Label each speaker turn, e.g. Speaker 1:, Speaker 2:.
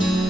Speaker 1: Thank you.